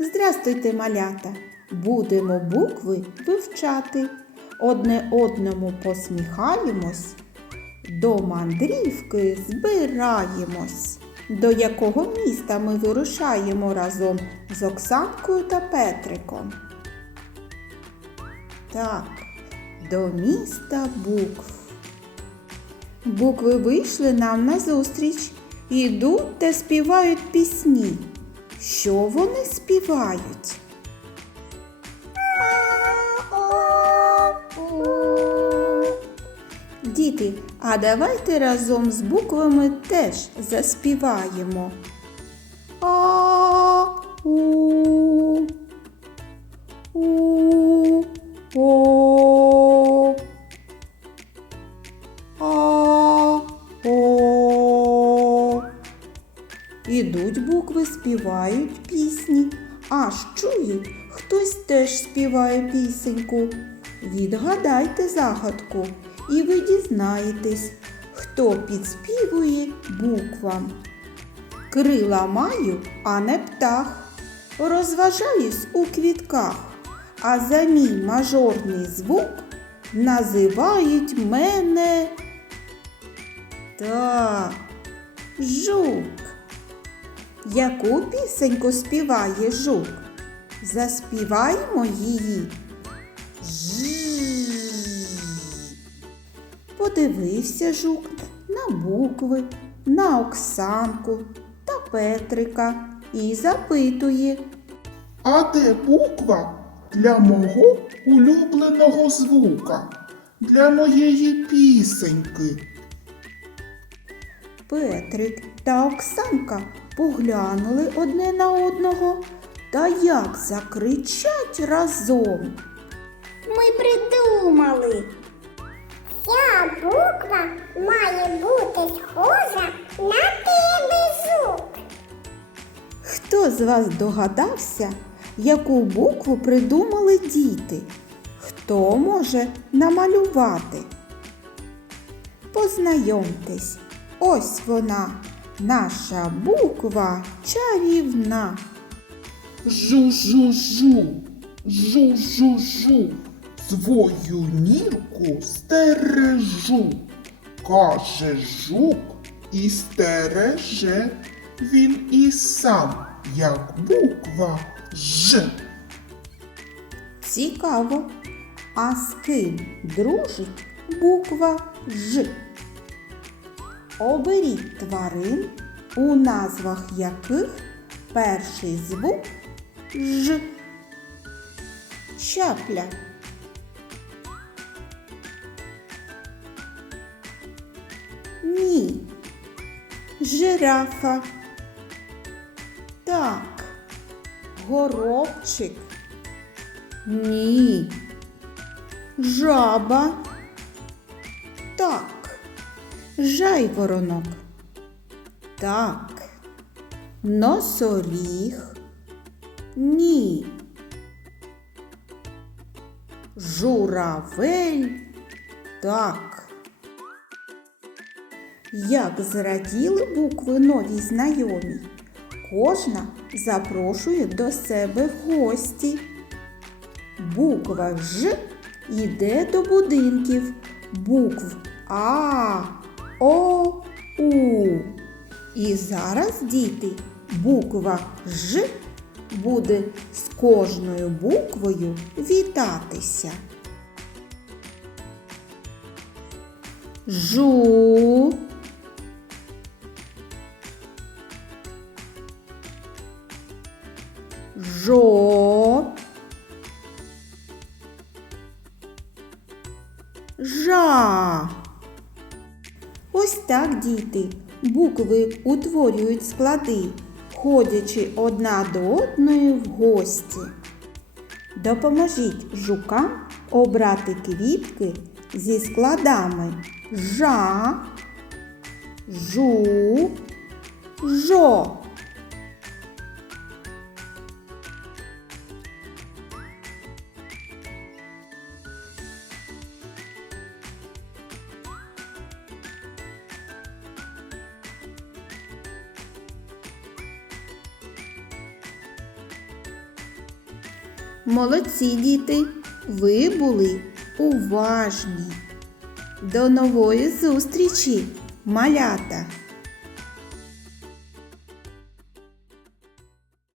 Здрастуйте, малята! Будемо букви вивчати. Одне одному посміхаємось, до мандрівки збираємось. До якого міста ми вирушаємо разом з Оксанкою та Петриком? Так, до міста букв. Букви вийшли нам назустріч, ідуть та співають пісні. Що вони співають? Діти, а давайте разом з буквами теж заспіваємо. А у у о співають пісні, аж чують, хтось теж співає пісеньку. Відгадайте загадку, і ви дізнаєтесь, хто підспівує буквам. Крила маю, а не птах. Розважаюсь у квітках, а за мій мажорний звук називають мене. Так, жук. Яку пісеньку співає жук? Заспіваємо її. Жжж. Подивився жук на букви, на Оксанку та Петрика і запитує. А де буква для мого улюбленого звука, для моєї пісеньки? Петрик та Оксанка поглянули одне на одного та як закричать разом. Ми придумали. Ця буква має бути схожа на тебе. Хто з вас догадався, яку букву придумали діти? Хто може намалювати? Познайомтесь, ось вона, наша буква чарівна. Жу-жу-жу, жу-жу-жу, свою нірку стережу. Каже жук і стереже він і сам, як буква Ж. Цікаво. А з ким дружить буква Ж? Оберіть тварин, у назвах яких перший звук Ж. Чапля. Ні. Жирафа. Так. Горобчик. Ні. Жаба. Так. Жайворонок. Так. Носоріг. Ні. Журавель. Так. Як зраділи букви нові знайомі, кожна запрошує до себе гості. Буква Ж йде до будинків букв А, О, У. І зараз, діти, буква Ж буде з кожною буквою вітатися. Жу. Жо. Жа. Ось так, діти, букви утворюють склади, ходячи одна до одної в гості. Допоможіть жукам обрати квітки зі складами жа, жу, жо. Молодці, діти! Ви були уважні. До нової зустрічі, малята!